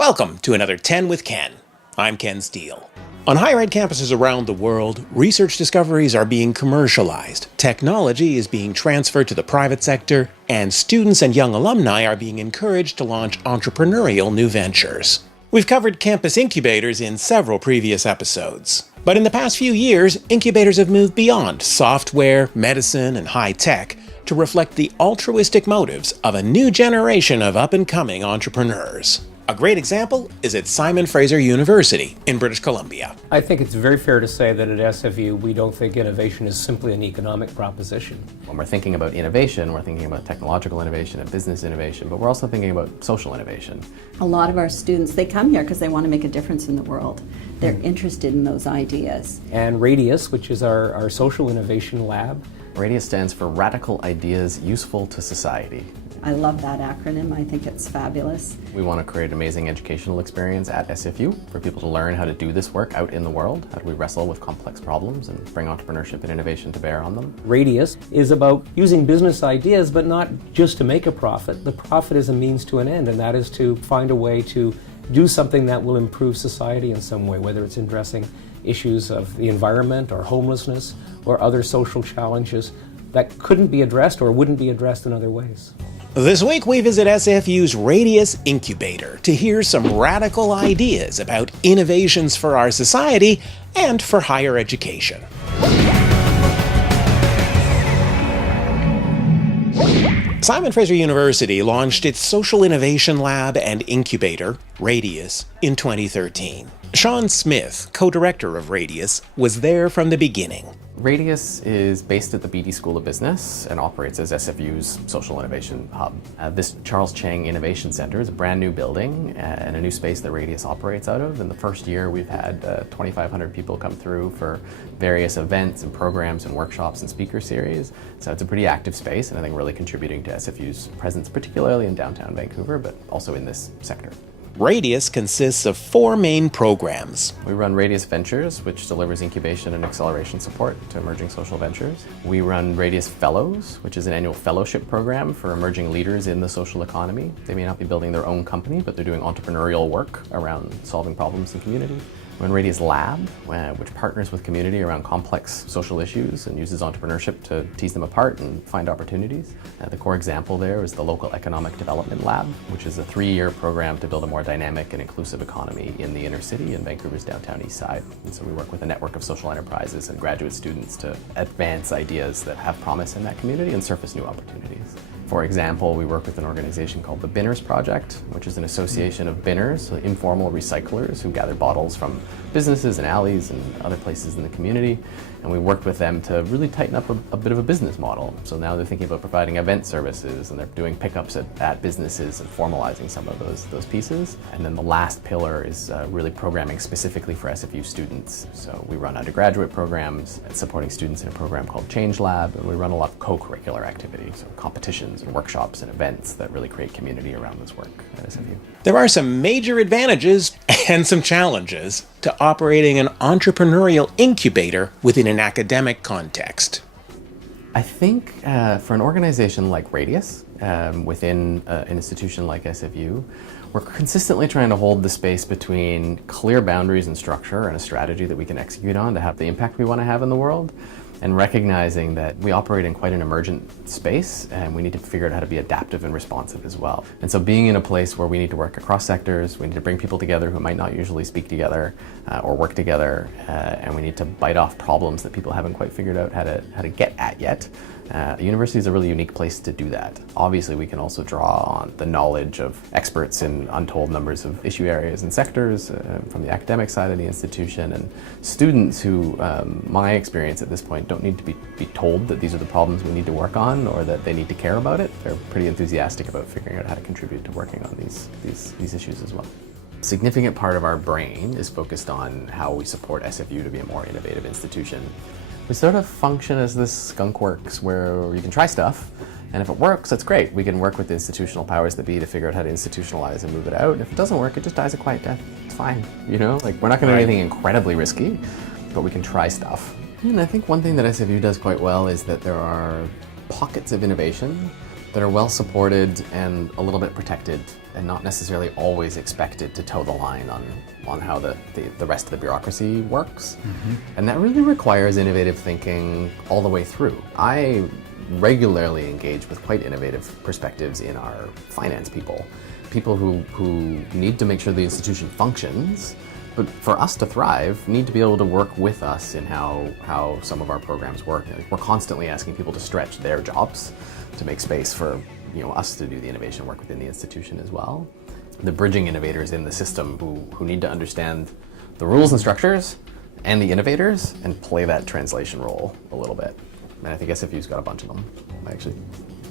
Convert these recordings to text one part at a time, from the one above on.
Welcome to another 10 with Ken. I'm Ken Steele. On higher ed campuses around the world, research discoveries are being commercialized, technology is being transferred to the private sector, and students and young alumni are being encouraged to launch entrepreneurial new ventures. We've covered campus incubators in several previous episodes. But in the past few years, incubators have moved beyond software, medicine, and high tech to reflect the altruistic motives of a new generation of up-and-coming entrepreneurs. A great example is at Fraser University in British Columbia. I think it's very fair to say that at SFU we don't think innovation is simply an economic proposition. When we're thinking about innovation, we're thinking about technological innovation and business innovation, but we're also thinking about social innovation. A lot of our students, they come here because they want to make a difference in the world. They're interested in those ideas. And Radius, which is our social innovation lab. Radius stands for Radical Ideas Useful to Society. I love that acronym. I think it's fabulous. We want to create an amazing educational experience at SFU for people to learn how to do this work out in the world. How do we wrestle with complex problems and bring entrepreneurship and innovation to bear on them? Radius is about using business ideas, but not just to make a profit. The profit is a means to an end, and that is to find a way to do something that will improve society in some way, whether it's addressing issues of the environment or homelessness or other social challenges that couldn't be addressed or wouldn't be addressed in other ways. This week we visit SFU's Radius Incubator to hear some radical ideas about innovations for our society and for higher education. Fraser University launched its Social Innovation Lab and Incubator, Radius, in 2013. Shawn Smith, co-director of Radius, was there from the beginning. Radius is based at the BD School of Business and operates as SFU's social innovation hub. This Charles Chang Innovation Center is a brand new building and a new space that Radius operates out of. In the first year, we've had 2,500 people come through for various events and programs and workshops and speaker series. So it's a pretty active space and I think really contributing to SFU's presence, particularly in downtown Vancouver, but also in this sector. Radius consists of 4 main programs. We run Radius Ventures, which delivers incubation and acceleration support to emerging social ventures. We run Radius Fellows, which is an annual fellowship program for emerging leaders in the social economy. They may not be building their own company, but they're doing entrepreneurial work around solving problems in community. We run Radius Lab, which partners with community around complex social issues and uses entrepreneurship to tease them apart and find opportunities. The core example there is the Local Economic Development Lab, which is a 3-year program to build a more dynamic and inclusive economy in the inner city in Vancouver's downtown east side. And so we work with a network of social enterprises and graduate students to advance ideas that have promise in that community and surface new opportunities. For example, we work with an organization called the Binners Project, which is an association of binners, so informal recyclers who gather bottles from businesses and alleys and other places in the community. And we worked with them to really tighten up a bit of a business model. So now they're thinking about providing event services and they're doing pickups at businesses and formalizing some of those pieces. And then the last pillar is really programming specifically for SFU students. So we run undergraduate programs and supporting students in a program called Change Lab, and we run a lot of co-curricular activities, so competitions and workshops and events that really create community around this work at SFU. There are some major advantages and some challenges to operating an entrepreneurial incubator within an academic context. I think for an organization like Radius, within an institution like SFU, we're consistently trying to hold the space between clear boundaries and structure and a strategy that we can execute on to have the impact we want to have in the world, and recognizing that we operate in quite an emergent space and we need to figure out how to be adaptive and responsive as well. And so being in a place where we need to work across sectors, we need to bring people together who might not usually speak together or work together, and we need to bite off problems that people haven't quite figured out how to get at yet. The university is a really unique place to do that. Obviously, we can also draw on the knowledge of experts in untold numbers of issue areas and sectors from the academic side of the institution, and students who, my experience at this point, don't need to be told that these are the problems we need to work on or that they need to care about it. They're pretty enthusiastic about figuring out how to contribute to working on these issues as well. A significant part of our brain is focused on how we support SFU to be a more innovative institution. We sort of function as this skunkworks where you can try stuff, and if it works, that's great. We can work with the institutional powers that be to figure out how to institutionalize and move it out. And if it doesn't work, it just dies a quiet death. It's fine, you know? Like, we're not gonna do anything incredibly risky, but we can try stuff. And I think one thing that SFU does quite well is that there are pockets of innovation that are well supported and a little bit protected and not necessarily always expected to toe the line on how the rest of the bureaucracy works. And that really requires innovative thinking all the way through. I regularly engage with quite innovative perspectives in our finance people who need to make sure the institution functions, but for us to thrive, need to be able to work with us in how some of our programs work. We're constantly asking people to stretch their jobs to make space for us to do the innovation work within the institution as well. The bridging innovators in the system who need to understand the rules and structures and the innovators and play that translation role a little bit. And I think SFU's got a bunch of them. I actually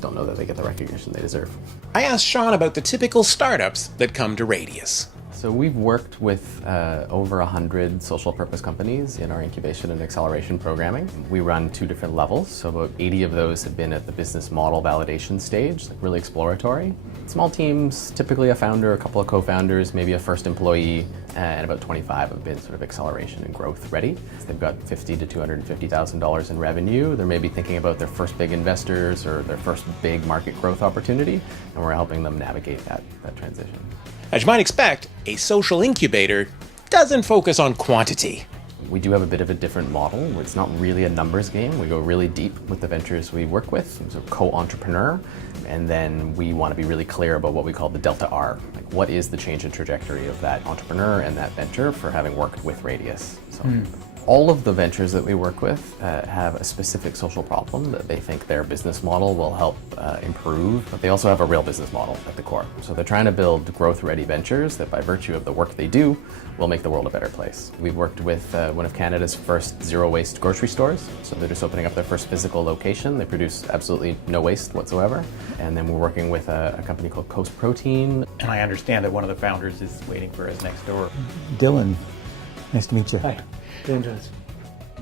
don't know that they get the recognition they deserve. I asked Shawn about the typical startups that come to Radius. So we've worked with over 100 social purpose companies in our incubation and acceleration programming. We run 2 different levels, so about 80 of those have been at the business model validation stage, like really exploratory. Small teams, typically a founder, a couple of co-founders, maybe a first employee, and about 25 have been sort of acceleration and growth ready. So they've got $50,000 to $250,000 in revenue. They're maybe thinking about their first big investors or their first big market growth opportunity, and we're helping them navigate that transition. As you might expect, a social incubator doesn't focus on quantity. We do have a bit of a different model. It's not really a numbers game. We go really deep with the ventures we work with, so co-entrepreneur, and then we want to be really clear about what we call the delta R. Like, what is the change in trajectory of that entrepreneur and that venture for having worked with Radius? So all of the ventures that we work with have a specific social problem that they think their business model will help improve, but they also have a real business model at the core. So they're trying to build growth-ready ventures that by virtue of the work they do will make the world a better place. We've worked with one of Canada's first zero-waste grocery stores. So they're just opening up their first physical location. They produce absolutely no waste whatsoever. And then we're working with a company called Coast Protein. And I understand that one of the founders is waiting for us next door. Dylan, nice to meet you. Hi, Dan Jones.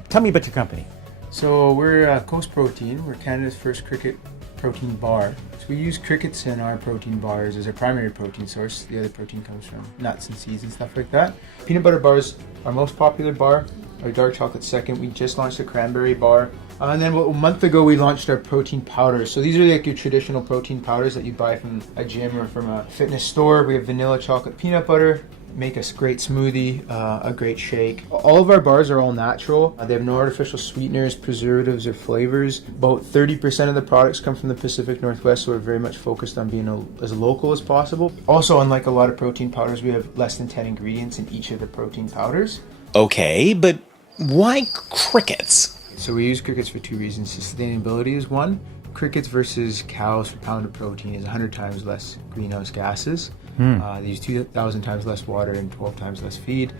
Tell me about your company. So we're Coast Protein. We're Canada's first cricket protein bar. So we use crickets in our protein bars as our primary protein source. The other protein comes from nuts and seeds and stuff like that. Peanut butter bars, our most popular bar. Our dark chocolate second. We just launched a cranberry bar. And then a month ago we launched our protein powders. So these are like your traditional protein powders that you buy from a gym or from a fitness store. We have vanilla chocolate peanut butter. Make a great smoothie, a great shake. All of our bars are all natural. They have no artificial sweeteners, preservatives, or flavors. About 30% of the products come from the Pacific Northwest, so we're very much focused on being as local as possible. Also, unlike a lot of protein powders, we have less than 10 ingredients in each of the protein powders. Okay, but why crickets? So we use crickets for 2 reasons. Sustainability is one. Crickets versus cows per pound of protein is 100 times less greenhouse gases. They use 2,000 times less water and 12 times less feed.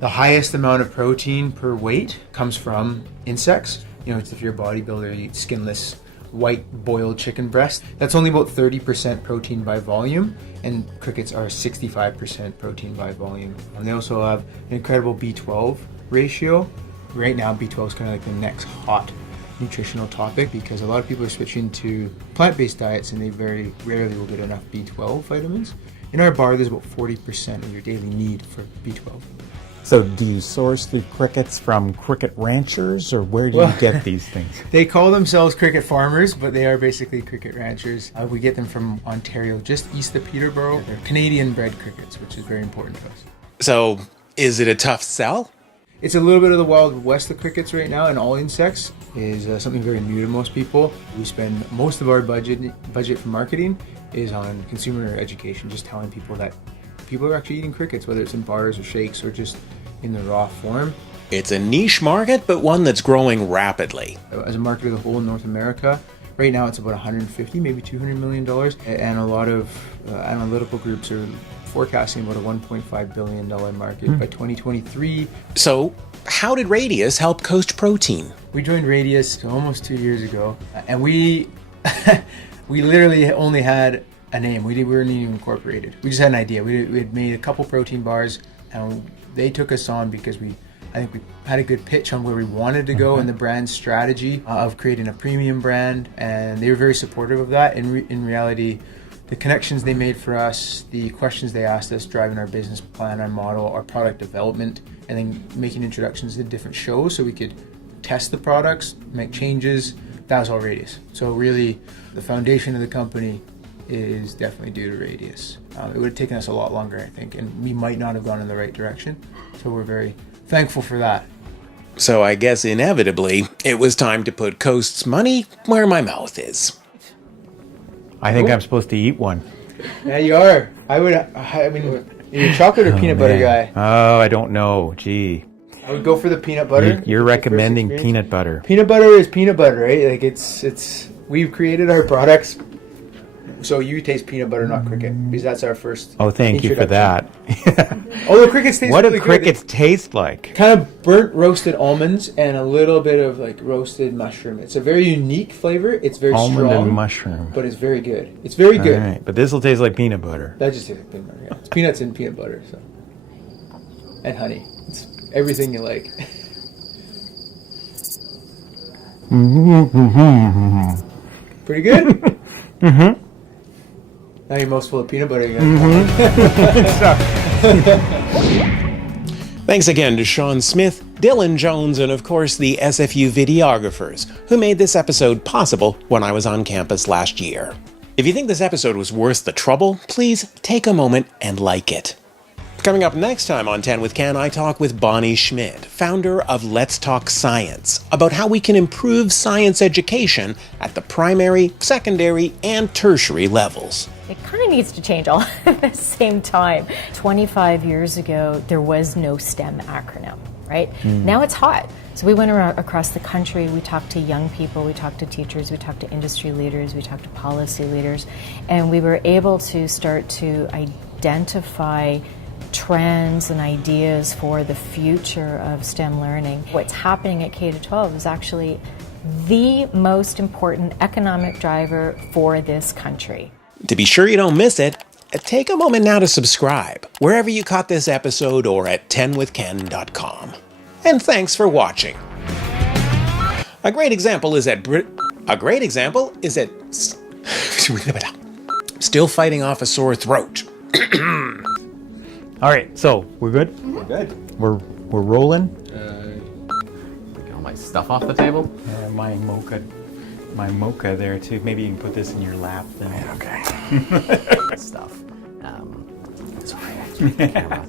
The highest amount of protein per weight comes from insects. It's if you're a bodybuilder, you eat skinless, white boiled chicken breast. That's only about 30% protein by volume, and crickets are 65% protein by volume. And they also have an incredible B12 ratio. Right now, B12 is kind of like the next hot nutritional topic because a lot of people are switching to plant-based diets and they very rarely will get enough B12 vitamins. In our bar, there's about 40% of your daily need for B12. So do you source the crickets from cricket ranchers, or where do you get these things? They call themselves cricket farmers, but they are basically cricket ranchers. We get them from Ontario, just east of Peterborough. They're Canadian-bred crickets, which is very important to us. So, is it a tough sell? It's a little bit of the wild west of crickets right now, and all insects is something very new to most people. We spend most of our budget for marketing is on consumer education, just telling people that people are actually eating crickets, whether it's in bars or shakes or just in the raw form. It's a niche market, but one that's growing rapidly. As a market as a whole in North America, right now it's about $150, maybe $200 million, and a lot of analytical groups are forecasting about a $1.5 billion market by 2023. So, how did Radius help Coast Protein? We joined Radius almost 2 years ago, and we literally only had a name. We weren't even incorporated. We just had an idea. We had made a couple protein bars, and they took us on because I think we had a good pitch on where we wanted to go and the brand strategy of creating a premium brand, and they were very supportive of that. In reality, the connections they made for us, the questions they asked us, driving our business plan, our model, our product development, and then making introductions to different shows so we could test the products, make changes, that was all Radius. So really, the foundation of the company is definitely due to Radius. It would have taken us a lot longer, I think, and we might not have gone in the right direction. So we're very thankful for that. So I guess inevitably, it was time to put Coast's money where my mouth is. I think I'm supposed to eat one. Yeah, you are. I mean, you're a chocolate or peanut butter guy? Oh, I don't know. Gee. I would go for the peanut butter. You're First recommending experience. peanut butter. Peanut butter is peanut butter, right? Like we've created our products so you taste peanut butter, not cricket, because that's our first. Oh, thank you for that. Although crickets taste What really do crickets taste like? good. Kind of burnt roasted almonds and a little bit of like roasted mushroom. It's a very unique flavor. It's very Almond strong, and mushroom. but it's very good. It's very good. All right, but this will taste like peanut butter. That just tastes like peanut butter. Yeah. It's peanuts and peanut butter, so and honey. It's everything you like. Pretty good. Mm-hmm. Now you're most full of peanut butter again. Thanks again to Shawn Smith, Dylan Jones, and of course the SFU videographers who made this episode possible when I was on campus last year. If you think this episode was worth the trouble, please take a moment and like it. Coming up next time on 10 with Ken, I talk with Bonnie Schmidt, founder of Let's Talk Science, about how we can improve science education at the primary, secondary, and tertiary levels. It kind of needs to change all at the same time. 25 years ago, there was no STEM acronym, right? Now it's hot. So we went around across the country, we talked to young people, we talked to teachers, we talked to industry leaders, we talked to policy leaders, and we were able to start to identify trends and ideas for the future of STEM learning. What's happening at K-12 is actually the most important economic driver for this country. To be sure you don't miss it, take a moment now to subscribe, wherever you caught this episode or at 10withken.com. And thanks for watching. A great example is still fighting off a sore throat. All right, so we're good? We're good. We're rolling? Get all my stuff off the table. My mocha there too. Maybe you can put this in your lap then. Okay. Stuff. Sorry, I can't the camera.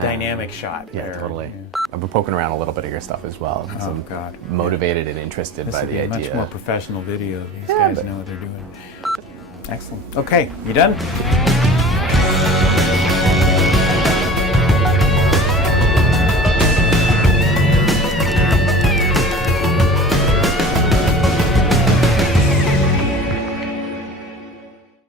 Dynamic shot. Yeah, there. totally. I've been poking around a little bit of your stuff as well. Oh, So I'm God. motivated and interested This by would be the a much idea. more professional video. These guys know what they're doing. Excellent. Okay, you done?